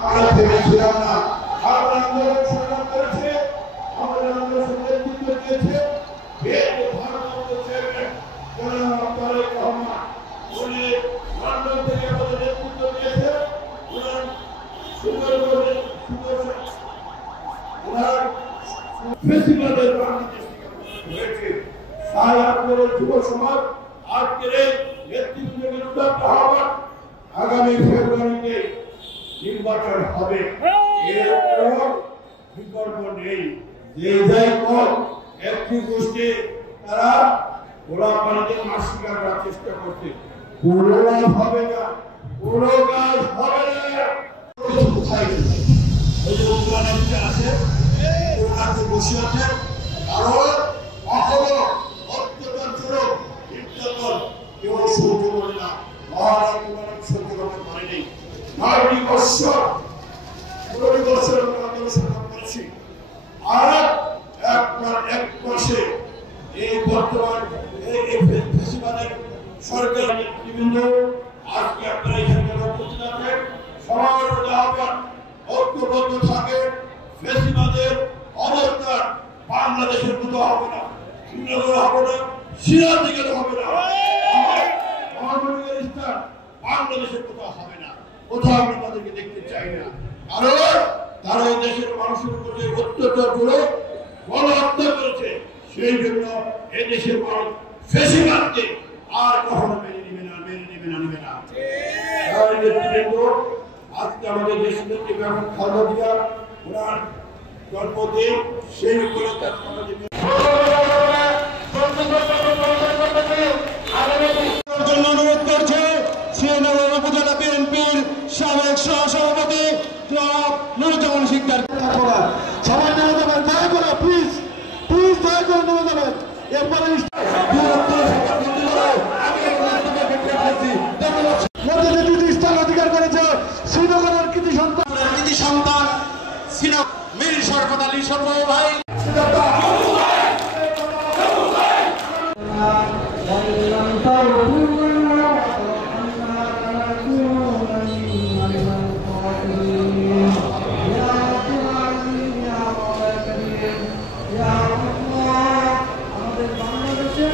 আমরা ভেবেছিলাম না আমরা আন্দোলন সংগ্রাম করেছে, আমাদের আন্দোলন নেতৃত্ব দিয়েছে ভারপ্রাপ্ত চেয়ারম্যান জনাব তারেক রহমান। উনি লন্ডন থেকে আমাদের নেতৃত্ব দিয়েছে। ফেসিবাদের বাংলাদেশ হয়েছে। তাই আপনাদের যুব সমাজ আজকের এই নেতৃত্বের বিরুদ্ধে আহ্বান, আগামী ফেব্রুয়ারিতে নির্বাচন হবে, এর কোনো বিকল্প নেই। যে যাই কর একটি গোষ্ঠী তারা গোলা পানিতে মাছ শিকার করার চেষ্টা করছে, কোনো লাভ হবে না, কোনো কাজ হবে না। কোথায় ওই যে উদ্যানে আছে ওনাকে বসে আছে, কারণ কখনো অত্যাচার চোরক নির্যাতন কেউ সহ্য করে না, মহারাজ সহ্য করতে পারেনি। 9টি বছর 15 বছর আমরা সংগ্রাম করেছি, আর এক মাসে এই বর্তমান এই ফেসিবাদের সরকার নেতৃবৃন্দ আজকে আপনারা এখানে উপস্থিত আছেন। সবার আহ্বান, ঐক্যবদ্ধ থাকে। ফেসিবাদের অবস্থান বাংলাদেশের মতো হবে না, শ্রীনগর হবে না, সিরাজগঞ্জ হবে না, স্থান বাংলাদেশের কোথাও হবে না, কোথাও আমরা তাদেরকে দেখতে চাই না। কারণ তারা এই দেশের মানুষের উপরে অত্যাচার করে গণহত্যা করেছে, সেই জন্য এই দেশের মানুষ ফেসিবাদকে আর কখনো মেনে নিবে না, নিবে না। আজকে আমাদের দেশ থেকে বেগম খালেদা জিয়া ওনার জন্মদিন, সেই উপলক্ষে জন্য অনুরোধ করছে শ্রীনগর উপজেলা বিএনপির সাবেক সহসভাপতি নুরুজ্জামান শিকদার। সবাই নেমে যাবেন, দয়া করে প্লিজ দয়া করে নেমে যাবেন। এরপরে স্থান অধিকার করেছে শ্রীনগরের কৃতি সন্তান মীর শরফত আলী সর্ব ভাই। আমাদের বাংলাদেশের